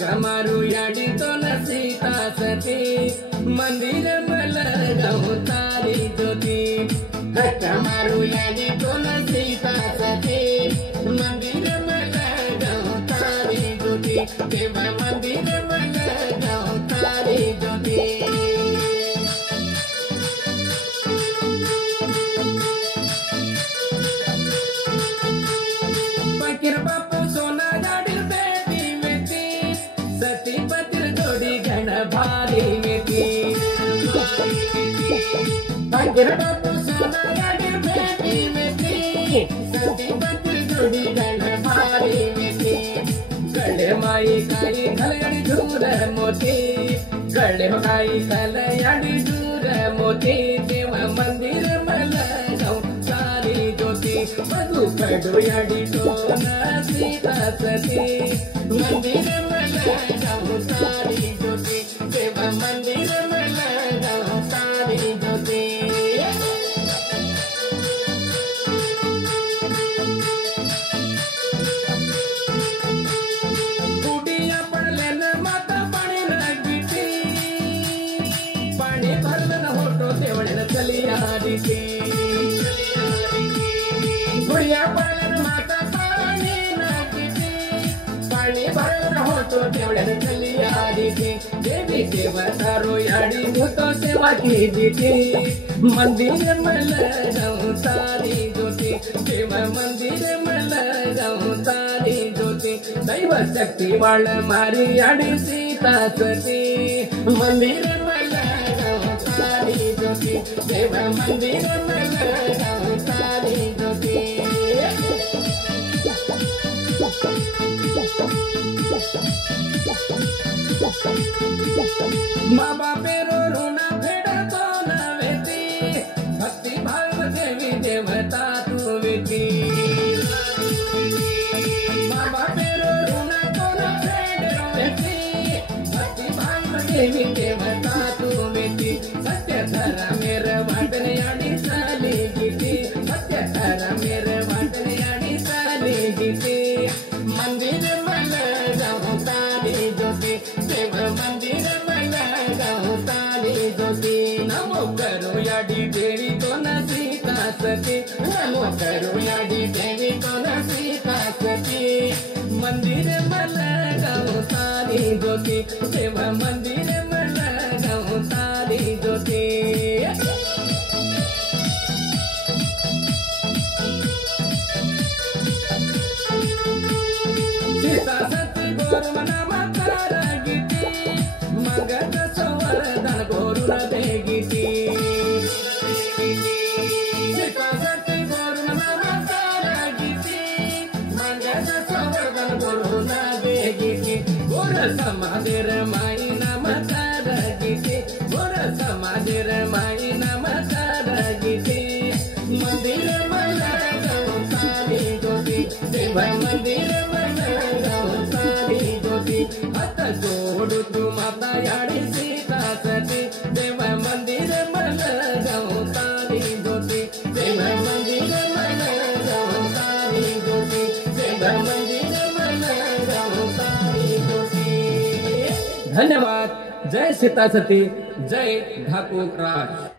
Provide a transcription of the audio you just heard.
कमारू याडी तो न सीता सती मंदिर मलगाऊ तारी ज्योति कमारू याडी तो न सीता सती मंदिर मलगाऊ तारी ज्योति देवा मंदिर मलगाऊ तारी ज्योति फकीर बापू सोना जाडी सती पतिर जोड़ी घन भारी मेती फकीर बापू सोना गाड़ी बेटी मेती सती पतिर जोड़ी घन भारी मेती गले माई काई खलयाड़ी झूर मोती गले माई खलयाड़ी झूर मोती देवा मंदिर मलगाऊ सारी ज्योति मधु कड़ू याडी तो न सीता सती मंदिर मलगाऊ सारी ज्योति देवा मंदिर मलगाऊ सारी ज्योति कुडिया पडले न माता पाणी लागीती पाणी भरलं न होतो तेवढ्यानं चली आलीती कुडिया पडले न माता पाणी लागीती पाणी भरलं न होतो तेवढ्यानं चली आलीती देवी देवता रोयाडी होतो सेवा केलीती मंदिर मलगाऊ सारी ज्योति देवा मंदिर मलगाऊ सारी ज्योति दैव शक्ती वाळ मारी याडी सीता सती मंदिर मलगाऊ सारी ज्योति देवा मंदिर मलगाऊ सारी ज्योति माँ बापेरो ऋण फेडतो नवेती भक्ती भाव देवी देवता तू वेती माँ बापेरो ऋण कोण फेडवेती भक्ती भाव देवी देवता तू वेती सत्य धरा मेर वाटणे आणि साली गीती सत्य धरा मेर वाटणे आणि साली गीती मंदिर मलगाऊ सारी ज्योति देव मंदिर मलगाऊ सारी ज्योति नमो करो याडी देवी तो न सीता सती नमो करो याडी देवी तो न सीता सती मंदिर मलगाऊ सारी ज्योति देव मंदिर मलगाऊ सारी ज्योति सीता सती गोरमना माता गीती मगध संवर्धन गोरुन दे गीती सीता सती गोरमना माता गीती मगध संवर्धन गोरुन दे गीती गोर समाधीर माई नमकार गीती गोर समाधीर माई नमकार गीती मंदिर मलगाऊ सारी ज्योति देवा मंदिर मलगाऊ सारी ज्योति हात जोडू तू माता याडी सीता सती देवा मंदिर मलगाऊ सारी ज्योति देवा मंदिर मलगाऊ सारी ज्योति देवा मंदिर मलगाऊ सारी ज्योति। धन्यवाद। जय सीता सती, जय ठाकुर राज।